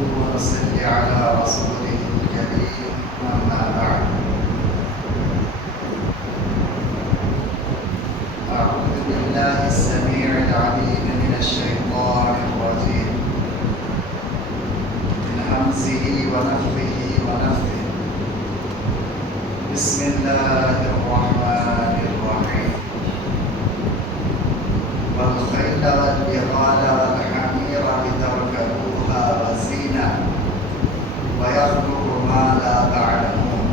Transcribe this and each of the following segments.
ونصلي على رسوله الكريم أما بعد. أعوذ بالله السميع العليم من الشيطان الرجيم من همزه ونفخه ونفثه. بسم الله الرحمن الرحيم. والخيل والبغال والحمير لتركبوها وزينة ويخلق ما لا تعلمون.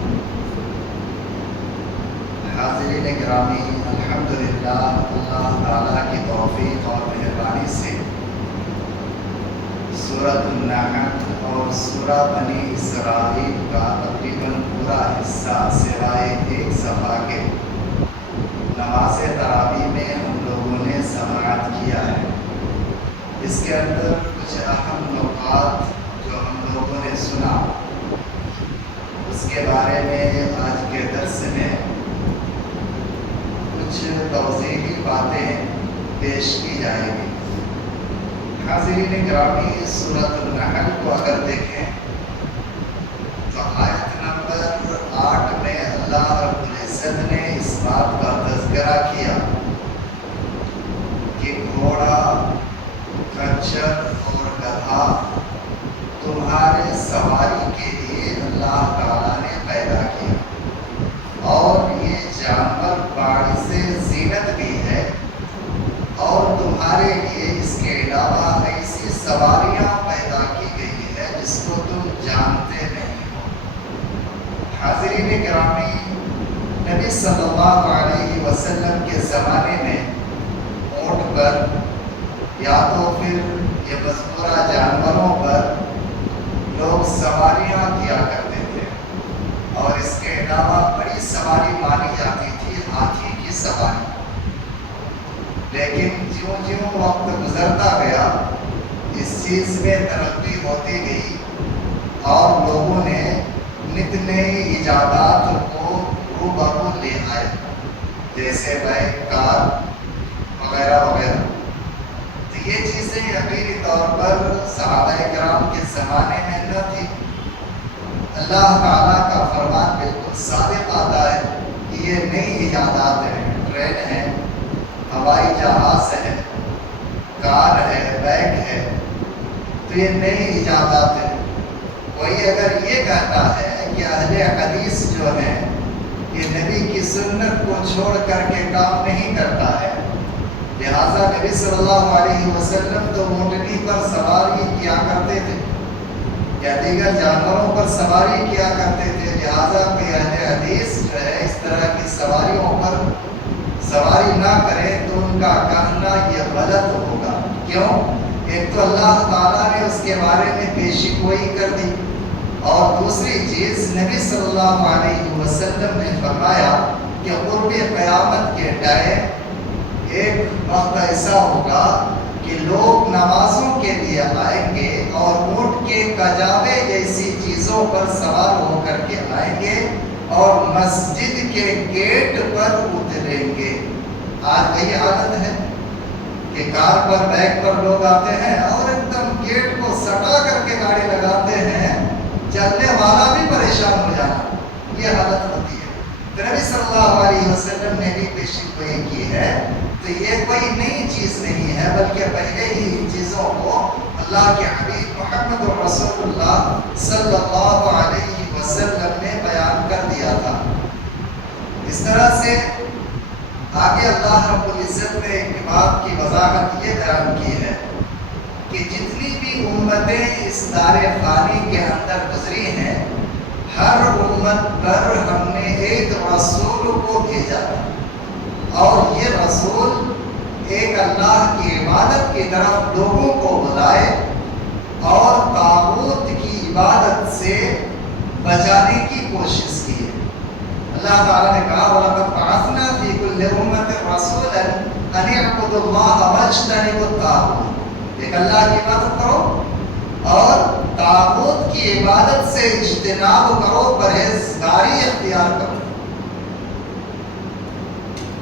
حاضرین گرامی، الحمدللہ اللہ تعالیٰ کی توفیق اور مہربانی سے سورۃ النحل اور سورہ بنی اسرائیل کا تقریباً پورا حصہ سوائے ایک صفحہ کے نماز تراویح میں ہم لوگوں نے سماعت کیا ہے. اس کے اندر کچھ اہم نکات جو ہم لوگوں نے سنا اس کے بارے میں آج کے درس میں کچھ توضیحی باتیں پیش کی جائیں گی. حاضرین گرامی، سورۃ النحل کو اگر دیکھیں تو آیت نمبر 8 میں اللہ رب العزت نے اس بات کا تذکرہ کیا کہ گھوڑا، خچر اور گدھا تمہارے سواری کے لیے اللہ تعالیٰ نے پیدا کیا، اور یہ جانور باعث زینت بھی ہے، اور تمہارے لیے اس کے علاوہ ایسی سواریاں پیدا کی گئی ہے جس کو تم جانتے نہیں ہو. حاضرین گرامی، نبی صلی اللہ علیہ وسلم کے زمانے میں اونٹ پر یا تو پھر یہ مذکورہ جانوروں پر لوگ سواریاں کیا کرتے تھے، اور اس کے علاوہ بڑی سواری مانی جاتی تھی ہاتھی کی سواری. لیکن جیوں جیوں وقت گزرتا گیا اس چیز میں ترقی ہوتی گئی، اور لوگوں نے نت نئی ایجادات کو روبرو لے آئے، جیسے بائک، کار وغیرہ وغیرہ. تو یہ چیزیں یقینی طور پر صحابہ کرام کے زمانے میں نہ تھی. اللہ تعالیٰ کا فرمان بالکل ثابت آتا ہے کہ یہ نئی ایجادات ہیں. ٹرین ہے، ہوائی جہاز ہے، کار ہے، بائک ہے، تو یہ نئی ایجادات ہیں. کوئی اگر یہ کہتا ہے کہ اہل حدیث جو ہے یہ نبی کی سنت کو چھوڑ کر کے کام نہیں کرتا ہے، لہٰذا نبی صلی اللہ علیہ وسلم تو اونٹنی پر سواری کیا کرتے تھے یا دیگر جانوروں پر سواری کیا کرتے تھے، لہٰذا کوئی اہل حدیث جو ہے اس طرح کی سواریوں پر سواری نہ کرے تو ان کا کہنا یہ غلط ہوگا. کیوں؟ ایک تو اللہ تعالیٰ نے اس کے بارے میں پیشی گوئی کر دی، اور دوسری چیز نبی صلی اللہ علیہ وسلم نے فرمایا کہ قرب قیامت کے ٹائم ایک وقت ایسا ہوگا کہ لوگ نمازوں کے لیے آئیں گے اور اونٹ کے کجاوے جیسی چیزوں پر سوار ہو کر کے آئیں گے اور مسجد کے گیٹ پر اتریں گے. آج وہی حالت ہے کہ کار پر، بائک پر لوگ آتے ہیں اور ایک دم گیٹ کو سٹا کر کے گاڑی لگاتے ہیں، چلنے والا بھی پریشان ہو جانا. یہ حالت ہوتی ہے. تو نبی صلی اللہ علیہ وسلم نے بھی پیشی گوئی کی ہے. تو یہ کوئی نئی چیز نہیں ہے، بلکہ پہلے ہی ان چیزوں کو اللہ کے حبیب محمد رسول اللہ صلی اللہ علیہ وسلم نے بیان کر دیا تھا. اس طرح سے آگے اللہ رب العزت نے ایک بات کی وضاحت یہ بیان کی ہے کہ جتنی بھی امتیں اس دار فانی کے اندر گزری ہیں، ہر امت پر ہم نے ایک رسول کو بھیجا، اور یہ رسول ایک اللہ کی عبادت کی طرف لوگوں کو بلائے اور طاغوت کی عبادت سے بچانے کی کوشش کی ہے. اللہ تعالیٰ نے کہا وَلَقَدْ بَعَثْنَا فِي كُلِّ أُمَّةٍ رَسُولًا أَنِ اعْبُدُوا اللَّهَ وَاجْتَنِبُوا الطَّاغُوتَ. ایک اللہ کی عبادت کرو اور طاغوت کی عبادت سے اجتناب کرو، پرہیزگاری اختیار کرو.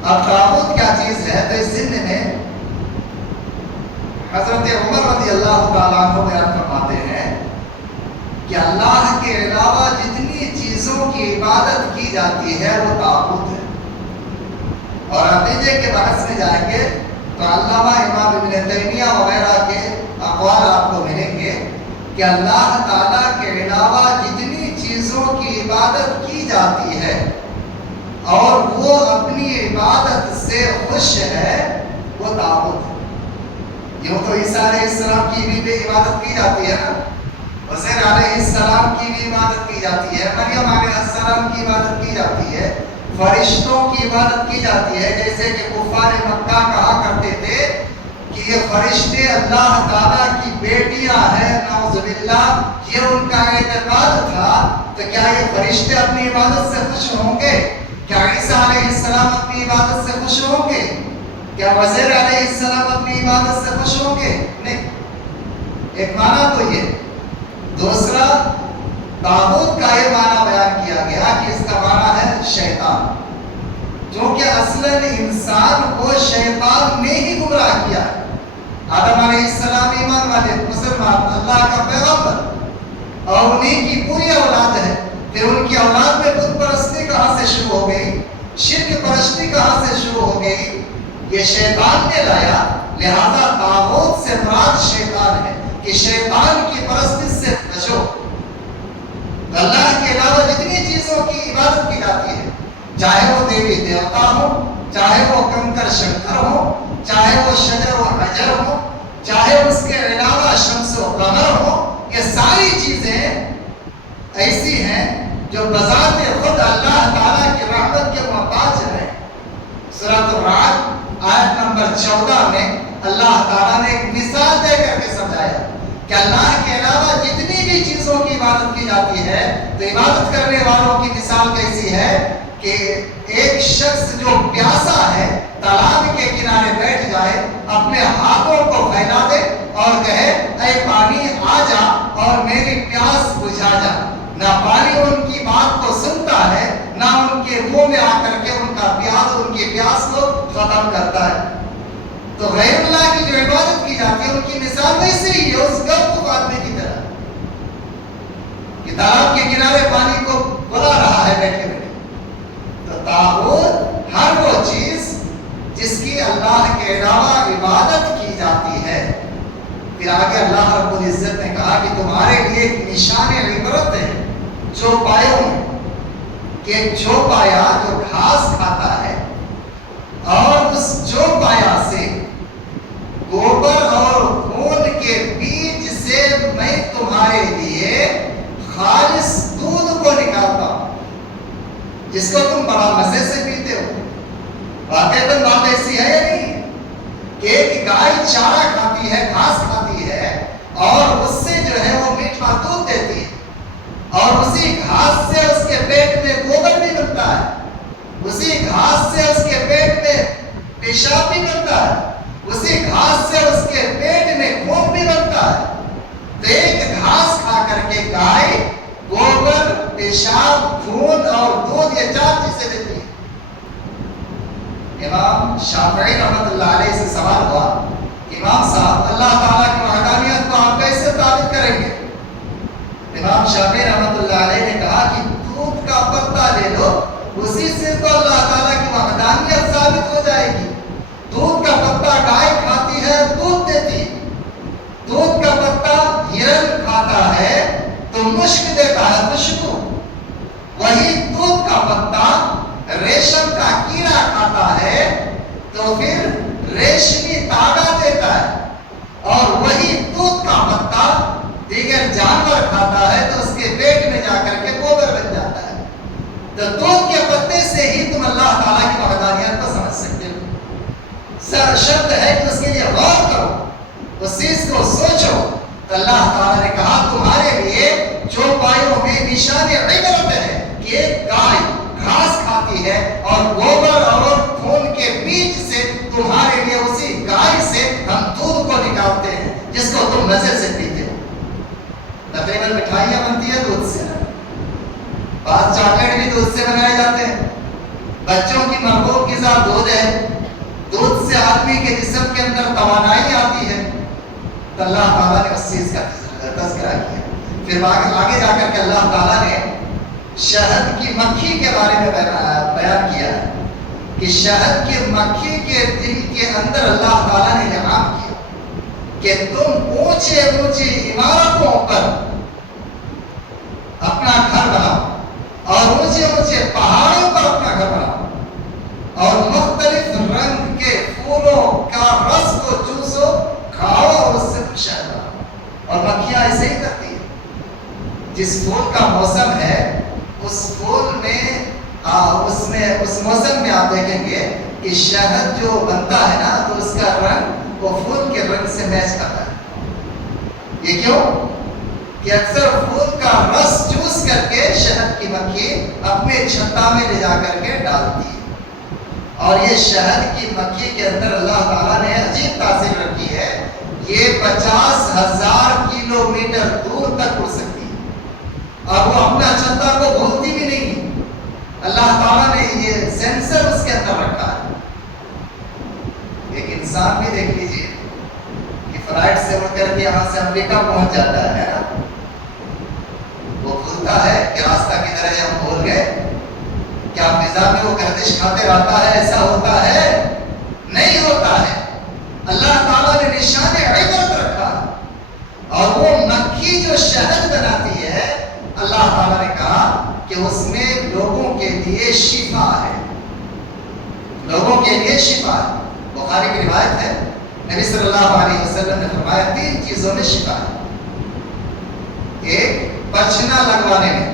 اب طاغوت کیا چیز ہے؟ تو اس ضمن میں حضرت عمر رضی اللہ تعالیٰ عنہ بیان فرماتے ہیں کہ اللہ کے علاوہ جتنی چیزوں کی عبادت کی جاتی ہے وہ طاغوت ہے. اور عقیدے کے بحث میں جائیں گے تو علامہ امام ابن تیمیہ وغیرہ کے اقوال آپ کو ملیں گے کہ اللہ تعالیٰ کے علاوہ جتنی چیزوں کی عبادت کی جاتی ہے اور وہ اپنی عبادت سے خوش ہے وہ طاغوت ہے. یوں تو عیسیٰ علیہ السلام کی بھی عبادت کی جاتی ہے نا، عزیر علیہ السلام کی بھی عبادت کی جاتی ہے، مریم علیہ السلام کی عبادت کی جاتی ہے، فرشتوں کی عبادت کی جاتی ہے. جیسے کہ کفار مکہ کہا کرتے تھے کہ یہ فرشتے اللہ تعالیٰ کی بیٹیاں ہیں، نعوذ باللہ، یہ ان کا اعتقاد تھا. تو کیا یہ فرشتے اپنی عبادت سے خوش ہوں گے؟ کیا عیسیٰ علیہ السلام اپنی عبادت سے خوش ہوں گے؟ کیا عزیر علیہ السلام اپنی عبادت سے خوش ہوں گے؟ نہیں. ایک معنی تو یہ. دوسرا، طاغوت کا یہ معنی بیان کیا گیا کہ اس کا معنی ہے شیطان، کیونکہ اصلاً انسان کو شیطان نے ہی گمراہ کیا ہے. آدم علیہ السلام ایمان والے مسلمان، اللہ کا پیغمبر، اور انہیں کی پوری اولاد ہے. پھر ان کی اولاد میں بت پرستی کہاں سے شروع ہو گئی؟ شرک پرستی کہاں سے شروع ہو گئی؟ یہ شیطان نے لایا. لہذا طاغوت سے مراد شیطان ہے کہ شیطان کی پرستی سے بچو. اللہ کے علاوہ جتنی چیزوں کی عبادت کی جاتی ہے، چاہے وہ دیوی دیوتا ہو، چاہے وہ کنکر شنکر ہو، چاہے وہ شجر و حجر ہو، چاہے اس کے علاوہ شمس و قمر ہو، یہ ساری چیزیں ایسی ہیں جو بذات خود اللہ تعالیٰ کی رحمت کے محتاج ہیں. سورۃ الرعد آیت نمبر 14 میں اللہ تعالیٰ نے ایک مثال دے کر کے سمجھایا کہ اللہ کے علاوہ جتنی بھی چیزوں کی عبادت کی جاتی ہے تو عبادت کرنے والوں کی مثال کیسی ہے کہ ایک شخص جو پیاسا ہے تالاب کے کنارے بیٹھ جائے، اپنے ہاتھوں کو پھیلا دے اور کہے اے پانی آ جا اور میری پیاس بجھا جا. نہ پانی ان کی بات کو سنتا ہے، نہ ان کے منہ میں آ کر کے ان کی پیاس کو ختم کرتا ہے. تو غیر اللہ کی جو عبادت کی جاتی ہے ان کی مثال ویسے ہی ہے، اس گپ آدمی کی طرح کہ تالاب کے کنارے پانی کو بلا رہا ہے بیٹھے بیٹھے. تو طاغوت ہر وہ چیز جس کی اللہ کے علاوہ عبادت کی جاتی ہے. پھر آگے اللہ رب العزت نے کہا کہ تمہارے لیے ایک نشان عبرت ہے چوپایوں میں، کہ چوپایا جو گھاس کھاتا ہے اور اس چوپایا سے گوبر اور خون کے بیج سے میں تمہارے لیے خالص دودھ کو نکالتا ہوں جس کو تم بڑا مزے سے پیتے ہو. واقعی بات ایسی ہے یا نہیں کہ ایک گائے چارہ کھاتی ہے، گھاس کھاتی ہے اور اس سے جو ہے وہ میٹھا دودھ دیتی ہے، اور اسی گھاس سے اس کے پیٹ میں گوبر بھی بنتا ہے، اسی گھاس سے اس کے پیٹ میں پیشاب بھی بنتا ہے، اسی گھاس سے اس کے پیٹ میں خون بھی بنتا ہے. تو ایک گھاس کھا کر کے گائے گوبر، پیشاب، خون اور دودھ یہ 4 چیزیں دیتی ہے. امام شافعی رحمۃ اللہ علیہ سے سوال ہوا، امام صاحب اللہ تعالیٰ کی وحدانیت کو آپ کیسے ثابت کریں گے؟ امام شافعی رحمۃ اللہ علیہ نے کہا کہ دودھ کا پتا لے لو، اسی سے تو اللہ تعالیٰ کی وحدانیت ثابت ہو جائے گی. دودھ کا پتا گائے کھاتی ہے، دودھ دیتی ہے. دودھ کا پتا ہرن کھاتا ہے تو مشک دیتا ہے، خوشبو. وہی دودھ کا پتا ریشم کا کیڑا کھاتا ہے تو پھر ریشمی تاگا دیتا ہے. اور وہی دودھ کا پتا دیگر جانور کھاتا ہے تو اس کے پیٹ میں جا کر کے گوبر بن جاتا ہے. تو دودھ کے پتے سے ہی تم اللہ تعالیٰ کی وحدانیت کو سمجھ سکتے ہو. شرط ہے کہ اس کے لیے غور کرو، اس چیز کو سوچو. تو اللہ تعالیٰ نے کہا تمہارے لیے چوپایوں میں نشان عبرت ہے کہ ایک گائے گھاس کھاتی ہے اور گوبر اور خون کے بیج سے تمہارے لیے اسی گائے سے ہم دودھ کو نکالتے ہیں جس کو تم مزے سے پیتے ہو. تقریباً مٹھائیاں بنتی ہیں دودھ سے، بعض چاکلیٹ بھی دودھ سے بنائے جاتے ہیں. بچوں کی مرغوب غذا دودھ ہے، دودھ سے آدمی کے جسم کے اندر توانائی آتی ہے. تو اللہ تعالیٰ نے اس چیز کا تذکرہ کیا پھر آگے جا کر کے اللہ تعالیٰ نے شہد کی مکھی کے بارے میں بیان کیا ہے کہ شہد کی مکھی کے دل کے اندر اللہ تعالیٰ نے انعام کیا کہ تم اونچے اونچی عمارتوں پر اپنا گھر بناؤ اور اونچے اونچے پہاڑوں پر اپنا گھر بناؤ اور مختلف رنگ کے پھولوں کا رس کو چوسو، کھاؤ اور اس سے شہد بناؤ۔ اور مکھیاں ایسے ہی کرتی ہیں، جس پھول کا موسم ہے اس پھول میں اس موسم میں آپ دیکھیں گے کہ شہد جو بنتا ہے نا تو اس کا رنگ وہ پھول کے رنگ سے میچ کرتا ہے۔ یہ کیوں؟ کہ اکثر پھول کا رس چوس کر کے شہد کی مکھی اپنے چھتا میں لے جا کر کے ڈالتی ہے، اور یہ شہد کی مکھی کے اندر اللہ تعالیٰ نے عجیب تاثیر رکھی ہے، یہ 50,000 کلومیٹر دور تک اڑ سکتی ہے اور وہ اپنا چھتا کو بھولتی بھی نہیں۔ اللہ تعالیٰ نے یہ سینسر اس کے اندر رکھا ہے۔ ایک انسان بھی دیکھ لیجیے کہ فلائٹ سے اڑ کر کے یہاں سے امریکہ پہنچ جاتا ہے نا، وہ بھولتا ہے کہ راستہ کدھر ہے، ہم بھول گئے۔ کیا فضا میں وہ گردش کھاتے رہتا ہے؟ ایسا ہوتا ہے؟ نہیں ہوتا ہے۔ اللہ تعالیٰ نے نشان عبرت رکھا اور وہ مکھی جو شہد بناتی ہے اللہ تعالیٰ نے کہا کہ اس میں لوگوں کے لیے شفا ہے، لوگوں کے لیے شفا ہے۔ بخاری کی روایت ہے، نبی صلی اللہ علیہ وسلم نے فرمایا 3 چیزوں میں شفا ہے۔ ایک پچنا لگوانے میں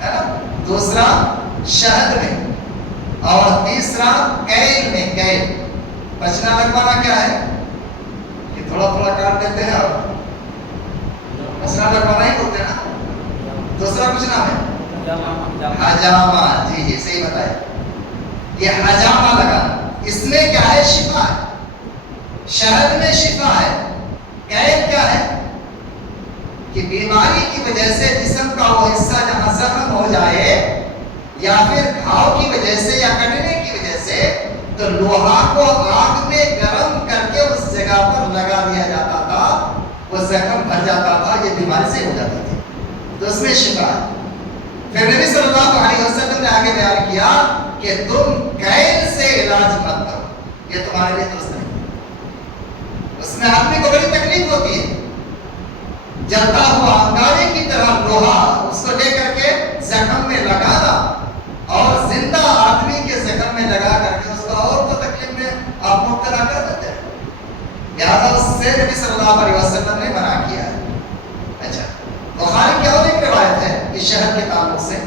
ہے نا، دوسرا شہد میں، اور تیسرا کیل میں۔ کیل پچنا لگوانا کیا ہے کہ تھوڑا تھوڑا کاٹ دیتے ہیں اور پچنا لگوانا ہی بولتے ہیں نا۔ دوسرا کچھ نام ہے حجامہ، جی جی صحیح بتایا، یہ حجامہ لگانا، اس میں کیا ہے؟ شفا ہے، شہد میں شفا ہے۔ کیل کیا ہے کہ بیماری کی وجہ سے جسم کا وہ حصہ جہاں زخم ہو جائے یا پھر گھاؤ کی وجہ سے یا کٹنے کی وجہ سے، تو لوہا کو آگ میں گرم کر کے اس جگہ پر لگا دیا جاتا تھا، وہ زخم بھر جاتا تھا، یہ بیماری سے ہو جاتی تھی، تو اس میں شفا ہے۔ پھر نبی صلی اللہ علیہ وسلم نے آگے بیان کیا کہ تم کیل سے علاج مت کرو، یہ تمہارے لیے درست نہیں۔ اس میں آدمی کو بڑی تکلیف ہوتی ہے، جلتا ہوا انگارے کی طرح لوہا اس کو لے کر کے زخم میں لگانا، اور زندہ آدمی کے زخم میں لگا کر کے اس کو اور تو تکلیف میں آپ مبتلا کر دیتے ہیں، لہٰذا اس سے نبی صلی اللہ علیہ وسلم نے منع کیا ہے۔ اچھا، بخاری کی اور ایک روایت ہے اس شہد کے تعلق سے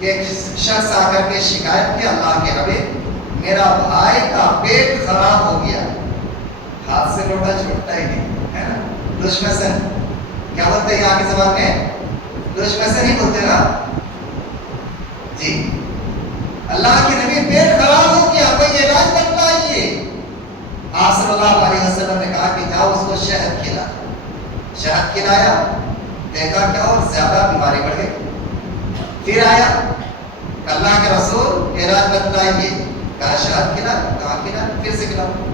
کہ ایک شخص آ کر کے شکایت کی، اللہ کے حبیب میرا بھائی کا پیٹ خراب ہو گیا، ہاتھ سے لوٹا چھوٹتا ہی نہیں ہے نا، دشمسن کیا بولتے ہیں یہاں کی زبان میں؟ دشمسن ہی بولتے نا جی۔ اللہ کے نبی پیٹ خراب ہو گیا، کوئی علاج بتلائیے۔ آپ صلی اللہ علیہ وسلم نے کہا کہ جاؤ اس کو شہد کھلا۔ شہد کھلایا، دیکھا کیا اور زیادہ بیماری بڑھ گئی۔ پھر آیا اللہ کے رسول علاج بتلائیے، کہا شہد کھلا، کہاں کھلا، پھر سے کھلاؤ،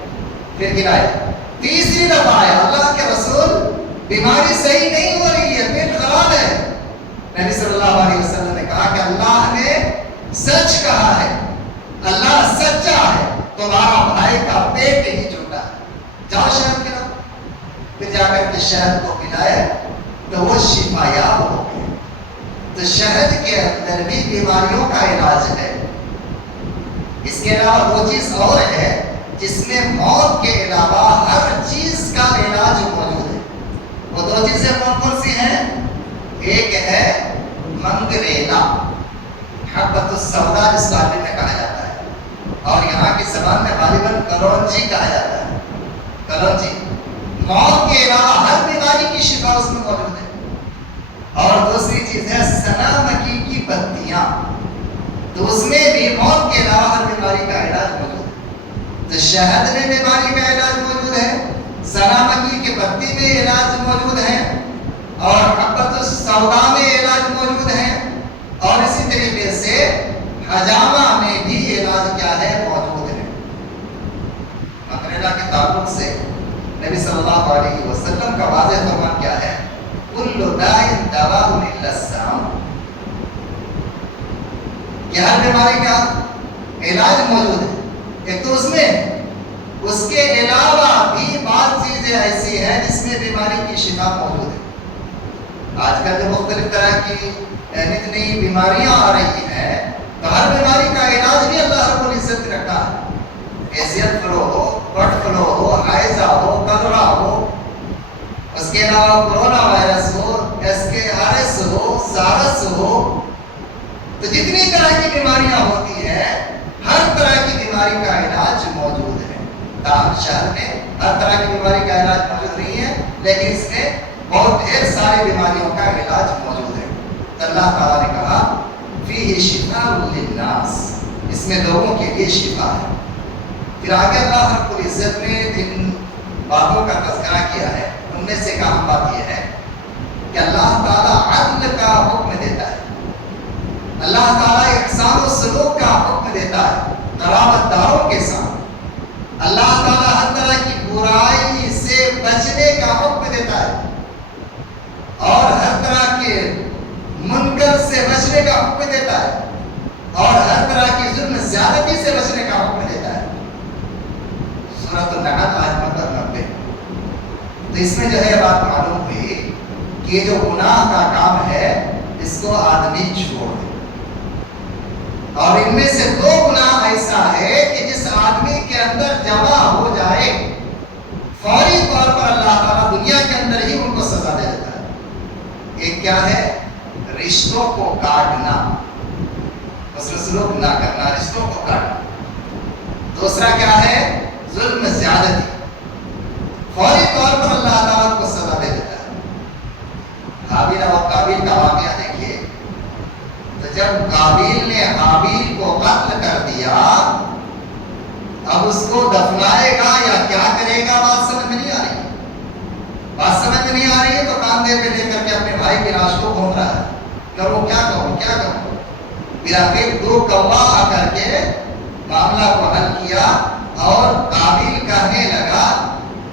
پھر کھلایا۔ تیسری دفعہ آیا، اللہ کے رسول بیماری صحیح نہیں ہو رہی ہے، پیٹ خراب ہے۔ نبی صلی اللہ علیہ وسلم نے کہا کہ اللہ نے سچ کہا ہے، اللہ سچا ہے، تمہارا بھائی کا پیٹ ہی چھوٹا ہے، جاؤ شہد کھلاؤ۔ پھر جا کر کے شہد کو پلایا تو وہ شفا یاب ہو گئے۔ تو شہد کے اندر بھی بیماریوں کا علاج ہے۔ اس کے علاوہ 2 چیز اور ہے جس میں موت کے علاوہ ہر چیز کا علاج موجود ہے۔ وہ 2 چیزیں کون کون سی ہیں؟ ایک ہے منگریلا، حبۃ السودا جس کو عربی میں کہا جاتا ہے، اور یہاں کی زبان میں غالباً کلونجی کہا جاتا ہے، کلونجی۔ موت کے علاوہ ہر بیماری کی شفا اس میں موجود ہے۔ اور دوسری چیز ہے سنا مکی کی پتیاں، تو اس میں بھی موت کے علاوہ ہر بیماری کا علاج موجود ہے۔ تو شہد میں بیماری کا علاج موجود ہے، سنا مکی کی پتی میں علاج موجود ہے، اور حبۃ السودا میں علاج موجود ہے، اور اسی طریقے سے حجامہ میں بھی علاج کیا ہے؟ موجود ہے۔ منگریلا کے تعلق سے نبی صلی اللہ علیہ وسلم کا واضح فرمان کیا ہے کل داء دواء الا السام، کہ ہر بیماری کا علاج موجود ہے. ایک تو اس کے علاوہ بھی بعض چیزیں ایسی ہیں جس میں بیماری کی شفا موجود ہے. آج کل جو مختلف طرح کی نئی بیماریاں آ رہی ہیں، تو ہر بیماری کا علاج بھی اللہ رب العزت نے رکھا ہے. ایسیڈ فلو ہو، برڈ فلو ہو، حیضہ ہو، کلرا ہو، اس کے علاوہ کرونا وائرس ہو، SKRS ہو، سارس ہو، تو جتنی طرح کی بیماریاں ہوتی ہیں ہر طرح کی بیماری کا علاج موجود ہے. تاہم شہر میں ہر طرح کی بیماری کا علاج موجود نہیں ہے، لیکن اس میں بہت ڈھیر ساری بیماریوں کا علاج موجود ہے. تو اللہ تعالیٰ نے کہا فیہ شفاء للناس، اس میں لوگوں کے لیے شفا ہے. پھر آگے اللہ رب العزت نے جن باتوں کا تذکرہ کیا ہے ان میں سے ایک اہم بات یہ ہے کہ اللہ تعالیٰ عدل کا حکم دیتا ہے. اللہ تعالیٰ احسان و سلوک کا حکم دیتا ہے قرابت داروں کے ساتھ. اللہ تعالیٰ ہر طرح کی برائی سے بچنے کا حکم دیتا ہے اور ہر طرح کے منکر سے بچنے کا حکم دیتا ہے اور ہر طرح کی ظلم زیادتی سے بچنے کا حکم دیتا ہے. سورۃ النحل آیت نمبر 90. تو اس میں جو ہے بات معلوم ہوئی کہ جو گناہ کا کام ہے اس کو آدمی چھوڑ دے. اور ان میں سے 2 گناہ ایسا ہے کہ جس آدمی کے اندر جمع ہو جائے فوری طور پر اللہ تعالیٰ دنیا کے اندر ہی ان کو سزا دے دیتا ہے. ایک کیا ہے؟ رشتوں کو کاٹنا، حسن سلوک نہ کرنا، رشتوں کو کاٹنا. دوسرا کیا ہے؟ ظلم زیادتی. فوری طور پر اللہ تعالیٰ کو سزا دے دیتا ہے. حابیل اور قابیل کا واقعہ دیکھیے. تو جب قابیل نے حابیل کو قتل کر دیا، اب اس کو دفنائے گا یا کیا کرے گا بات سمجھ میں نہیں آ رہی. بات سمجھ میں نہیں آ رہی ہے تو کاندھے پہ لے کر کے اپنے بھائی کی لاش کو گھوم رہا ہے. کروں کیا کروں کیا کروں. پھر آخر 2 کوا آ کر کے معاملہ کو حل کیا اور قابیل کہنے لگا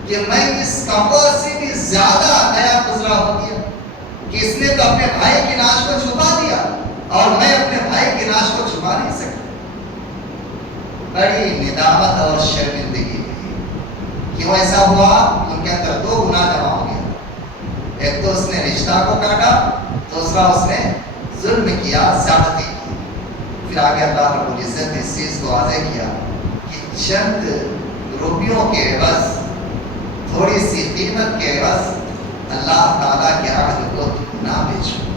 کہ میں اس کوا سے بھی زیادہ نیا گزرا ہو گیا کہ اس نے تو اپنے بھائی کی لاش کو چھپا دیا اور میں اپنے بھائی کی لاش کو چھپا نہیں سکتا. بڑی ندامت اور شرمندگی ہوئی. کیوں ایسا ہوا؟ ان کے اندر 2 گناہ جمع ہو گیا. ایک تو اس نے رشتہ کو کاٹا، دوسرا اس نے ظلم کیا، زیادتی کی. پھر آگے اللہ رب العزت نے اس چیز کو واضح کیا کہ چند روپیوں کے عوض، تھوڑی سی قیمت کے عوض اللہ تعالیٰ کے عہد کو نہ بیچو.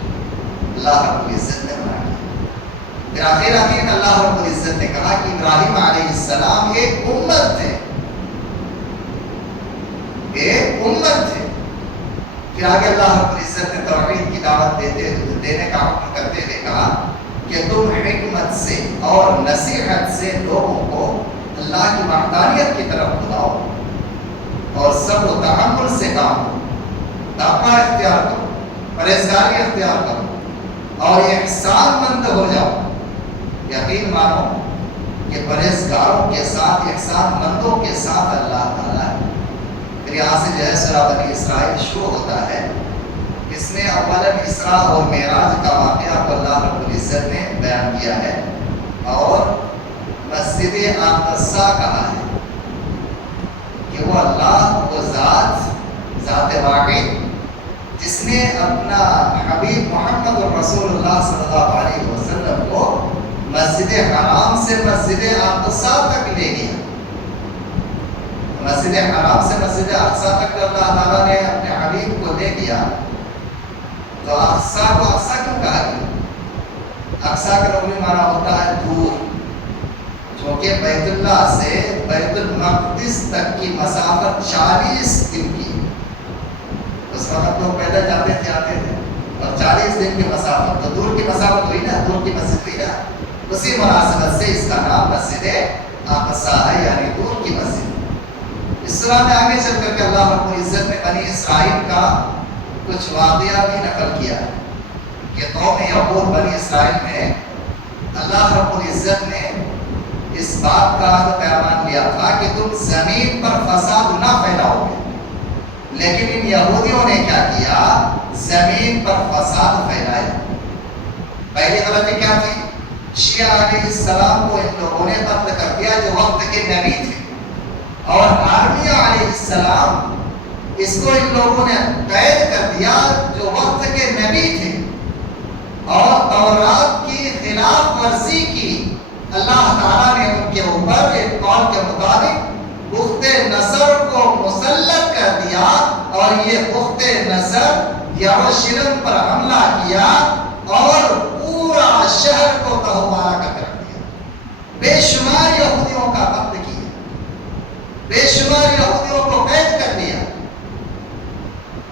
اللہ رب العزت نے منع کیا. پھر آخر میں اللہ رب العزت نے کہا کہ ابراہیم علیہ السلام ایک امت تھے، ایک امت تھے. پھر آگے اللہ رب العزت نے توحید کی دعوت دینے کا حکم کرتے ہوئے کہا کہ تم حکمت سے اور نصیحت سے لوگوں کو اللہ کی وحدانیت کی طرف بلاؤ اور صبر و تحمل سے کام کرو، تقوی اختیار کرو، پرہیزگاری اختیار کرو اور احسان مند ہو جاؤ. یقین مانو کہ پرہیزگاروں کے ساتھ، احسان مندوں کے ساتھ اللہ تعالیٰ ہے. پھر یہاں سے جو ہے سورہ بنی اسرائیل شروع ہوتا ہے. اس میں اولاً اسراء اور معراج کا واقعہ کو اللہ رب العزت نے بیان کیا ہے اور مسجد اقصیٰ کہا ہے کہ وہ اللہ، وہ ذات واحد جس نے اپنا حبیب محمد رسول اللہ صلی اللہ علیہ وسلم کو مسجد حرام سے مسجد اقصیٰ تک لے گیا. مسجد حرام سے مسجد اقصیٰ تک اللہ تعالیٰ نے اپنے حبیب کو لے گیا. تو اقصیٰ کو اقصیٰ کیوں کہا گیا؟ اقصیٰ کا لغوی معنی ہوتا ہے دور، کیونکہ بیت اللہ سے بیت المقدس تک کی مسافت 40 دن کی. اس وقت لوگ پیدل جاتے تھے، آتے تھے، اور 40 دن کی مسافت تو دور کی مسافت ہوئی نا، دور کی مسجد ہوئی نا. اسی مناسبت سے اس کا نام مسجد اقصیٰ ہے، یعنی دور کی مسجد. اس سورہ میں آگے چل کر کے اللہ رب العزت نے بنی اسرائیل کا کچھ واقعہ بھی نقل کیا ہے کہ قوم یعقوب بنی اسرائیل میں اللہ رب العزت نے اس بات کا پیغام دیا تھا کہ تم زمین پر فساد نہ پھیلاؤ گے. لیکن ان یہودیوں نے کیا کیا؟ زمین پر فساد پھیلایا۔ پہلی غلطی کیا تھی؟ شیعہ علیہ السلام کو ان لوگوں نے قتل کر دیا جو وقت کے نبی تھے، اور آرمیہ علیہ السلام اس کو ان لوگوں نے قید کر دیا جو وقت کے نبی تھے، اور تورات کی خلاف ورزی کی۔ اللہ تعالیٰ نے ان کے اوپر ایک قول کے مطابق بخت نصر کو مسلط کر دیا، اور یہ بخت نصر یروشلم پر حملہ کیا اور پورا شہر کو تہمارا کر رکھ دیا۔ بے شمار یہودیوں کا قتل کیا، بے شمار یہودیوں کو قید کر دیا،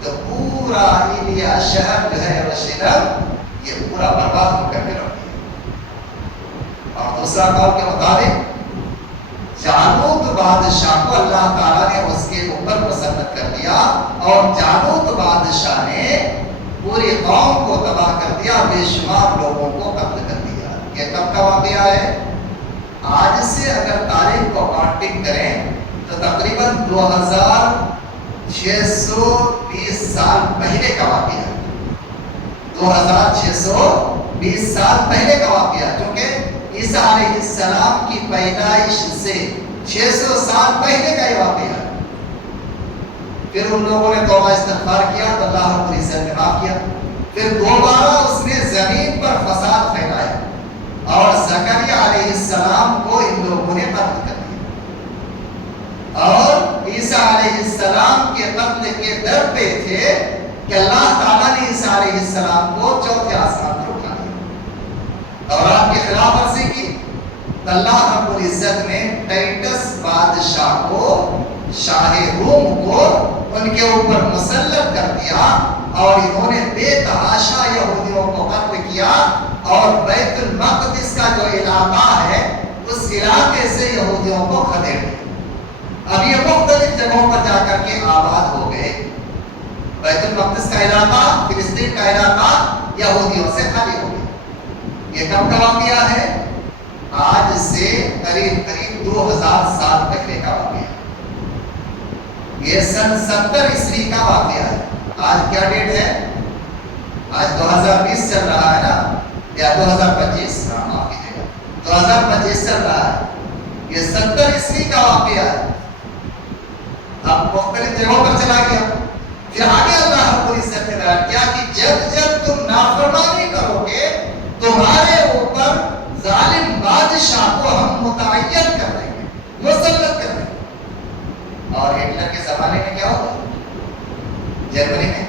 تو پورا ایلیا شہر جو ہے یروشلم یہ پورا برباد ہو کر کے رکھ دیا۔ اور دوسرا قول کے مطابق جالوت بادشاہ کو اللہ تعالیٰ نے اس کے اوپر مسلط کر دیا، اور جالوت بادشاہ نے پوری قوم کو تباہ کر دیا، بے شمار لوگوں کو قتل کر دیا۔ یہ کب کا واقعہ ہے؟ آج سے اگر تاریخ کو کاؤنٹنگ کریں تو تقریباً 2620 سال پہلے کا واقعہ ہے۔ 2620 سال پہلے کا واقعہ، کیونکہ عیسیٰ علیہ السلام کی پیدائش سے 600 سال پہلے کا یہ واقعہ ہے۔ پھر ان لوگوں نے توبہ استغفار کیا تو اللہ رب العزت نے معاف کیا۔ پھر دوبارہ اس نے زمین پر فساد پھیلایا، اور زکریا علیہ السلام کو ان لوگوں نے قتل کر دیا، اور عیسیٰ علیہ السلام کے قتل کے در پہ تھے کہ اللہ تعالیٰ نے عیسیٰ علیہ السلام کو چوتھے آسمان پر اٹھا دیا اور آپ کی خلاف ورزی کی۔ تو اللہ رب العزت نے ٹائٹس بادشاہ کو، شاہ روم کو ان کے اوپر مسلط کر دیا، اور انہوں نے بے تحاشا یہودیوں کو قتل کیا، اور بیت المقدس کا جو علاقہ ہے اس علاقے سے یہودیوں کو خدیڑ دیا۔ اب یہ مختلف جگہوں پر جا کر کے آباد ہو گئے۔ بیت المقدس کا علاقہ، فلسطین کا علاقہ یہودیوں سے خالی ہو گیا۔ یہ کب کا واقعہ ہے؟ آج سے قریب 2000 سال پہلے کا واقعہ ہے۔ یہ سن 70 عیسوی کا واقعہ ہے۔ آج کیا ڈیٹ ہے؟ آج 2020 چل رہا ہے نا، یا 2025، معاف کیجیے گا، 2025 چل رہا ہے۔ یہ 70 عیسوی کا واقعہ ہے۔ اب مختلف جگہوں پر چلا گیا۔ پھر آگے اللہ رب العزت نے بیان کیا کہ جب تم نافرمانی کرو گے تمہارے اوپر ظالم بادشاہ کو ہم متعین کر دیں گے، مسلط کر دیں گے۔ اور ہٹلر کے زمانے میں کیا ہوگا؟ جرمنی میں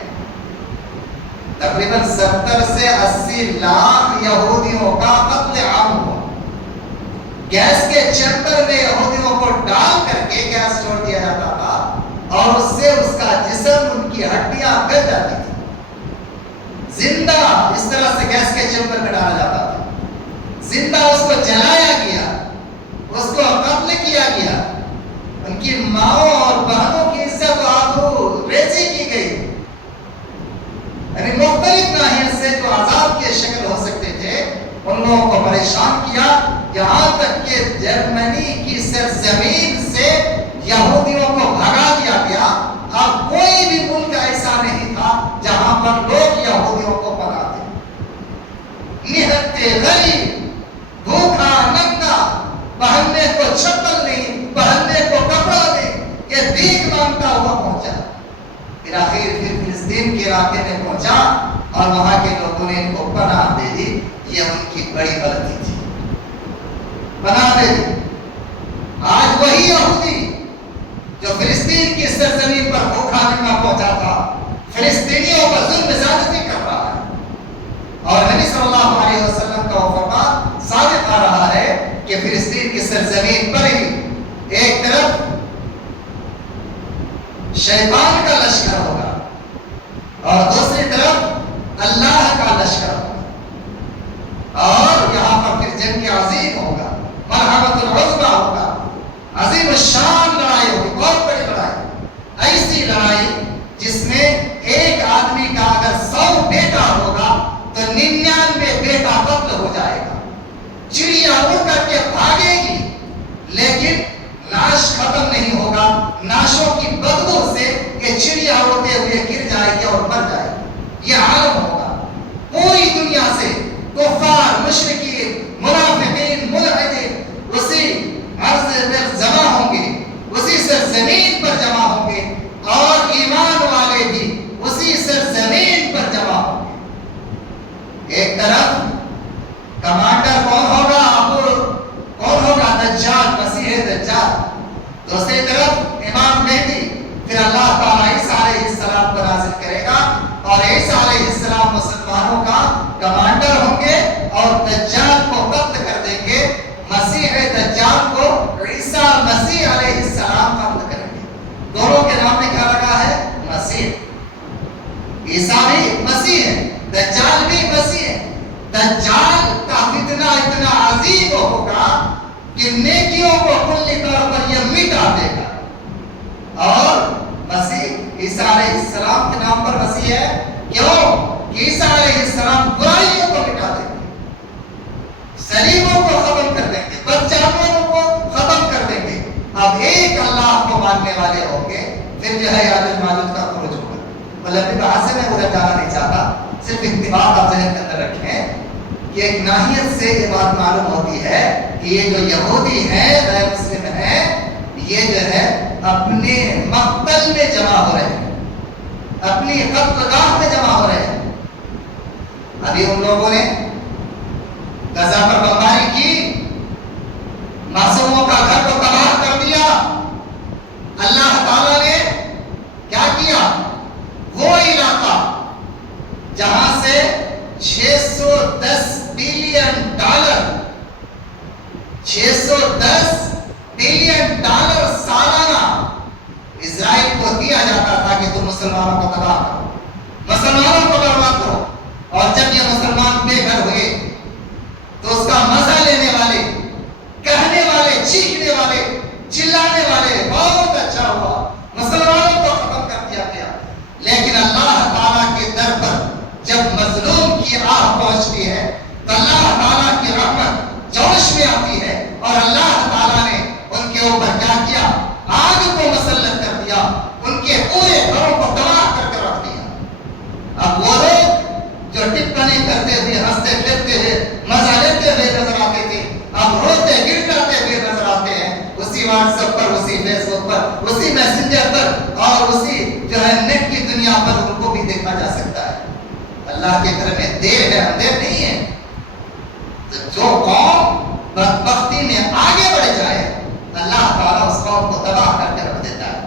تقریباً 70 سے 80 لاکھ یہودیوں کا قتل عام ہوا۔ گیس کے چیمبر میں یہودیوں کو ڈال کر کے گیس چھوڑ دیا جاتا تھا، اور اس سے اس کا جسم، ان کی ہڈیاں گل جاتی تھی۔ زندہ اس طرح سے گیس کے چیمبر میں ڈالا جاتا تھا، زندہ اس کو جلایا گیا، اس کو قتل کیا گیا، ان کی ماؤں اور بہنوں کی عزت و آبرو ریزی کی گئی۔ یعنی مختلف ناحیے سے جو عذاب کی شکل ہو سکتے تھے ان لوگوں کو پریشان کیا، یہاں تک کہ جرمنی کی سرزمین سے یہودیوں کو بھگا دیا گیا۔ اب کوئی بھی ملک ایسا نہیں تھا جہاں پر لوگ یہودیوں کو پناہ دیں۔ نہتے غریب، بھوکا ننگا، پہننے کو چپل نہیں، پہننے کو کپڑا نہیں، یہ بھیک مانگتا ہوا پہنچا۔ پھر آخر فلسطین کے علاقے میں پہنچا، اور وہاں کے لوگوں نے ان کو پناہ دے دی۔ یہ ان کی بڑی غلطی تھی، پناہ دے دی۔ آج وہی یہودی جو فلسطین کی سرزمین پر بھوکا ننگا پہنچا تھا، فلسطینیوں پر ظلم زیادتی کر رہا ہے، اور نبی صلی اللہ علیہ وسلم کا وہ فرمان ثابت آ رہا ہے کہ فلسطین کی سرزمین پر ہی ایک طرف شیطان کا لشکر ہوگا اور دوسری طرف اللہ کا لشکر ہوگا، اور یہاں پر پھر جنگ عظیم ہوگا، مرحمت العظمی ہوگا، عظیم الشان لڑائی ہوگی، بہت بڑی لڑائی، ایسی لڑائی جس میں ایک آدمی کا اگر 100 بیٹا ہوگا تو 99 بیٹا قتل ہو جائے گا۔ چڑیا اڑ کر کے بھاگے گی لیکن ناش ختم نہیں ہوگا، ناشوں کی بدبو سے یہ چڑیا اڑتے ہوئے گر جائے گی اور مر جائے گی۔ یہ عالم ہوگا. پوری دنیا سے کفار، مشرکین، منافقین، ملحدین اسی عرض پر جمع ہوں گے، اسی سرزمین پر جمع ہوں گے، اور ایمان والے بھی اسی سرزمین پر جمع ہوں گے. ایک طرف کمانڈر کون ہوگا؟ کون ہوگا؟ دجال، مسیح دجال. دوسری طرف امام مہدی. پھر اللہ تعالیٰ عیسیٰ علیہ السلام کو نازل کرے گا، اور عیسیٰ علیہ السلام مسلمانوں کا کمانڈر ہوں گے اور دجال کو قتل کر دیں گے. مسیح دجال کو عیسیٰ مسیح علیہ السلام قتل کریں گے. دونوں کے نام میں کیا لگا ہے؟ مسیح. عیسیٰ بھی مسیح ہے، دجال بھی مسیح ہے. دجال کا فتنہ اتنا عظیم ہوگا کہ نیکیوں کو کلی طور پر یہ مٹا دے گا. اور مسیح عیسیٰ علیہ السلام کے نام پر مسیح ہے. کیوں؟ کہ عیسیٰ علیہ السلام برائیوں کو مٹا دیں گے، سلیموں کو ختم کر دیں گے، بدچالوں کو ختم کر دیں گے. اب ایک اللہ کو ماننے والے ہوں گے. پھر جو ہے یاجوج ماجوج کا خروج ہوگا. مطلب بحث سے میں ادھر جانا نہیں چاہتا، صرف انتباہ آپ ذہن کے اندر رکھیں کہ ایک ناحیت سے یہ بات معلوم ہوتی ہے کہ یہ جو یہودی ہیں، غیر مسلم ہیں، یہ جو ہے اپنے مقتل میں جمع ہو رہے ہیں، اپنی قتل گاہ میں جمع ہو رہے ہیں. ابھی ان لوگوں نے غزہ پر بمباری کی، معصوموں کا گھر کو تباہ کر دیا. اللہ تعالیٰ نے کیا کیا؟ وہ علاقہ جہاں سے $610 بلین 610 بلین ڈالر سالانہ اسرائیل کو دیا جاتا تھا کہ تم مسلمانوں کو تباہ کرو، مسلمانوں کو برباد کرو. اور جب یہ مسلمان بے گھر ہوئے تو اس کا مزہ لینے والے، کہنے والے، چیخنے والے، چلانے والے بہت اچھا ہوا، مسلمانوں کو ختم کر دیا گیا. لیکن اللہ تعالیٰ کے در پر جب مظلوم کی آہ پہنچتی ہے تو اللہ تعالیٰ کی رحمت جوش میں آتی ہے، اور اللہ تعالیٰ نے ان کے اوپر کیا کیا؟ آگ کو مسلط کر دیا، ان کے پورے گھروں کو تباہ کر کے رکھ دیا. اب وہ لوگ جو ٹپنی کرتے ہوئے، ہنستے پھرتے ہوئے، مزہ لیتے ہوئے نظر آتے تھے، اب روتے گر جاتے ہوئے نظر آتے ہیں. اسی واٹس ایپ پر، اسی فیس بک پر، اسی میسنجر پر، اور اسی جو ہے نیٹ کی دنیا پر ان کو بھی دیکھا جا سکتا ہے. اللہ کے گھر میں دیر ہے، اندھیر نہیں ہے. تو جو قوم بدبختی میں آگے بڑھ جائے، اللہ تعالیٰ اس قوم کو تباہ کر کے رکھ دیتا ہے،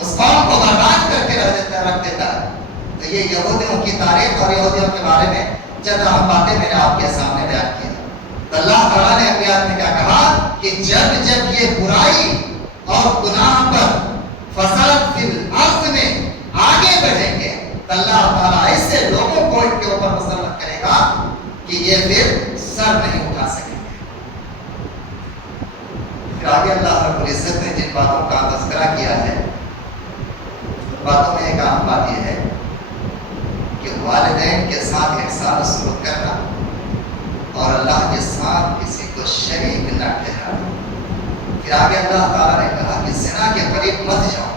اس قوم کو برباد کر کے رکھ دیتا ہے. تو یہ یہودیوں کی تاریخ اور یہودیوں کے بارے میں چند اہم باتیں میں نے آپ کے سامنے بیان کی. تو اللہ تعالیٰ نے اپنی آیت میں کیا کہا کہ جب یہ برائی اور گناہ پر، فساد فی الارض میں آگے بڑھیں گے تو اللہ تعالیٰ ایسے لوگوں کو ان کے اوپر مسلط کرے گا کہ یہ پھر سر نہیں اٹھا سکیں گے. پھر آگے اللہ رب العزت نے جن باتوں کا تذکرہ کیا ہے، باتوں میں ایک اہم بات یہ ہے کہ والدین کے ساتھ احسان و سلوک کرنا اور اللہ کے ساتھ کسی کو شریک نہ ٹھہرانا. پھر آگے اللہ تعالیٰ نے کہا کہ زنا کے قریب مت جاؤ.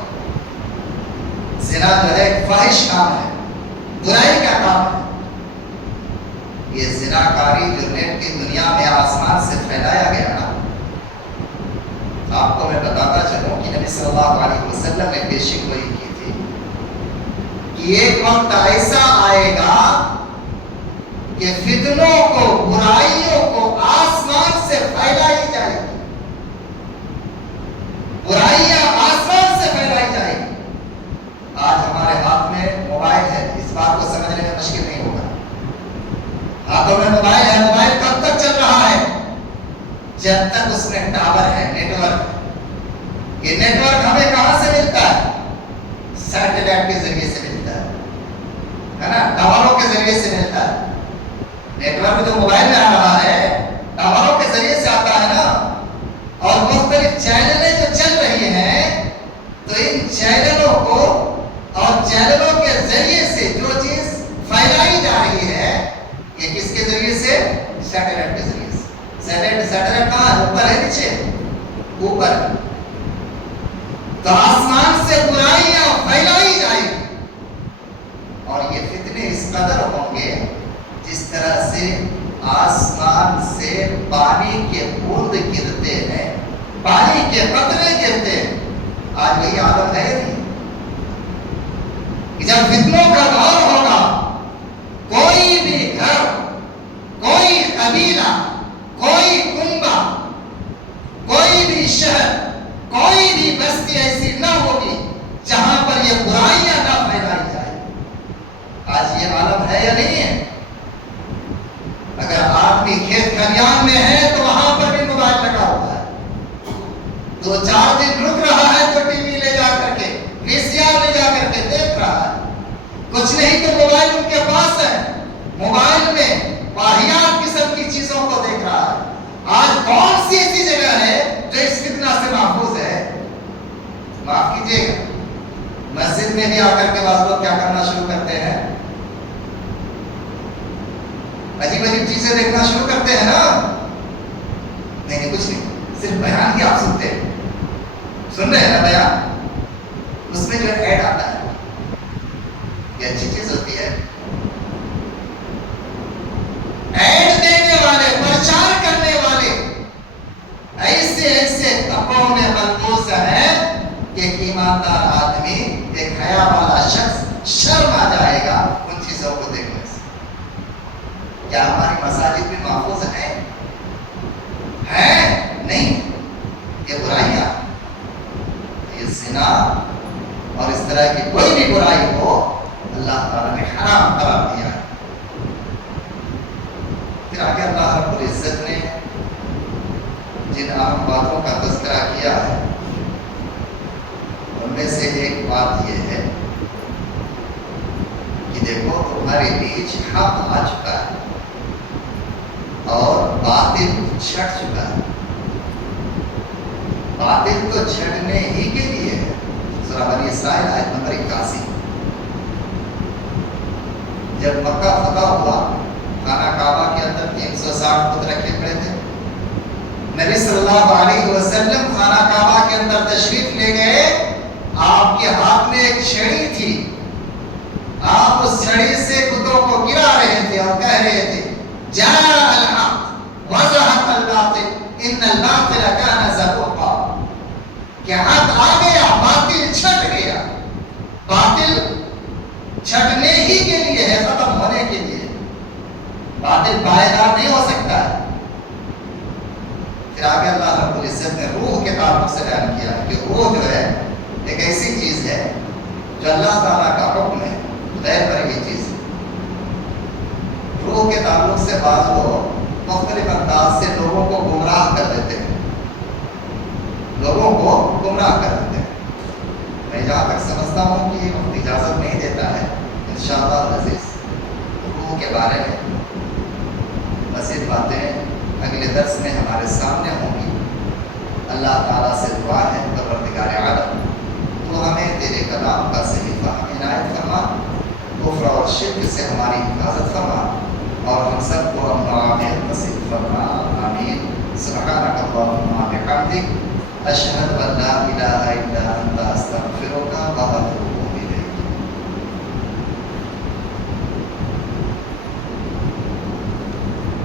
زنا جو ہے ایک فاحش کام ہے، برائی کا کام ہے. یہ زنا کاری جو نیٹ کی دنیا میں آسمان سے پھیلایا گیا نا، آپ کو میں بتاتا چلوں کہ نبی صلی اللہ علیہ وسلم نے پیشی گوئی کی تھی کہ ایک وقت ایسا آئے گا کہ فتنوں کو، برائیوں کو آسمان سے پھیلائی جائے گی، برائیاں آسمان سے پھیلائی جائے گی. آج ہمارے ہاتھ میں موبائل ہے، اس بات کو سمجھنے میں مشکل نہیں ہوگا. ہاتھوں میں موبائل ہے. موبائل کب تک چل رہا ہے؟ جب تک اس میں ٹاور ہے، نیٹ ورک. یہ نیٹ ورک ہمیں کہاں سے ملتا ہے؟ سیٹلائٹ کے ذریعے سے ملتا ہے نا، ٹاوروں کے ذریعے سے ملتا ہے. نیٹ ورک جو موبائل میں آ رہا ہے ٹاوروں کے ذریعے سے آتا ہے نا. اور مختلف چینلیں جو چل رہی ہیں، تو ان چینلوں کو اور چینلوں کے ذریعے سے جو چیز پھیلائی جا رہی ہے، یہ کس کے ذریعے سے؟ سیٹلائٹ کے ذریعے سے. سیٹلائٹ کہاں ہے؟ اوپر ہے، نیچے؟ اوپر. تو آسمان سے برائیاں پھیلائی جائیں اور یہ فتنے اس آسمان سے پانی کے بوند گرتے ہیں، پانی کے قطرے گرتے ہیں، آج وہی عالم ہے نہیں؟ جب فتنوں کا دور ہوگا، کوئی بھی گھر، کوئی قبیلہ، کوئی کنبہ، کوئی بھی شہر، کوئی بھی بستی ایسی نہ ہوگی جہاں پر یہ برائیاں نہ پھیلائی جائے۔ آج یہ عالم ہے یا نہیں ہے؟ اگر آدمی کھیت کھلیان میں ہے تو وہاں پر بھی موبائل لگا ہوا ہے، 2-4 دن رک رہا ہے تو ٹی وی لے جا کر کے، وی سی آر لے جا کر کے دیکھ رہا ہے، کچھ نہیں تو موبائل ان کے پاس ہے، موبائل میں واہیات قسم کی چیزوں کو دیکھ رہا ہے۔ آج کون سی ایسی جگہ ہے جو اس فتنہ سے محفوظ ہے؟ معاف کیجیے گا، مسجد میں بھی آ کر کے بعض لوگ کیا کرنا شروع کرتے ہیں؟ عجیب عجیب چیزیں دیکھنا شروع کرتے ہیں نا۔ نہیں کچھ نہیں، صرف بیان ہی آپ سنتے ہیں، سن رہے ہیں نا بیان؟ اس میں جو ایڈ آتا ہے یہ اچھی چیز ہوتی ہے۔ ایڈ دینے والے، پرچار کرنے والے ایسے ایسے کپڑوں میں ملبوس ہیں کہ ایک ایماندار آدمی، ایک حیا والا شخص شرم آ جائے گا ان چیزوں کو دیکھنے سے۔ کیا ہماری مساجد بھی محفوظ ہیں؟ نہیں، یہ برائیاں، یہ زنا اور اس طرح کی کوئی بھی برائی ہو اللہ تعالیٰ نے حرام قرار دیا ہے۔ پھر آگے اللہ رب العزت نے جن اہم باتوں کا تذکرہ کیا ہے ان میں سے ایک بات یہ ہے کہ دیکھو تمہارے بیچ حق آ چکا ہے اور باطل چھٹ چکا ہے۔ باطل تو چھٹنے ہی کے لیے ہے۔ سورہ بنی اسرائیل آیت نمبر 81۔ جب مکہ فتح ہوا، خانہ کعبہ کے اندر 360 بت رکھے پڑے تھے۔ نبی صلی اللہ علیہ وسلم خانہ کعبہ کے اندر تشریف لے گئے، آپ کے ہاتھ میں ایک چھڑی تھی، آپ اس چھڑی سے بتوں کو گرا رہے تھے اور کہہ رہے تھے جاء الحق وزهق الباطل ان الباطل كان زهوقا، کہ حق آ گیا، باطل چھٹ گیا۔ باطل چھٹنے ہی کے لیے ہے، ختم ہونے کے لیے، باطل پائیدار نہیں ہو سکتا ہے۔ پھر آگے اللہ رب العزت نے روح کے تعلق سے بیان کیا کہ روح جو ہے ایک ایسی چیز ہے جو اللہ تعالیٰ کا حکم ہے، غیر پر یہ چیز ہے۔ روح کے تعلق سے بعض لوگ مختلف انداز سے لوگوں کو گمراہ کر دیتے ہیں، لوگوں کو گمراہ کر دیتے ہیں۔ میں جہاں تک سمجھتا ہوں کہ یہ وقت اجازت نہیں دیتا ہے، انشاءاللہ العزیز روح کے بارے میں مزید باتیں اگلے درس میں ہمارے سامنے ہوں گی۔ اللہ تعالیٰ سے دعا ہے پروردگار عالم تو ہمیں تیرے کلام کا صحیح فہم عنایت فرما، کفر اور شرک سے ہماری حفاظت فرما اور ہم سب کو امن و عافیت نصیب فرما، آمین۔ سبحانک اللہم و بحمدک، اشہد ان لا الہ الا انت، استغفرک و اتوب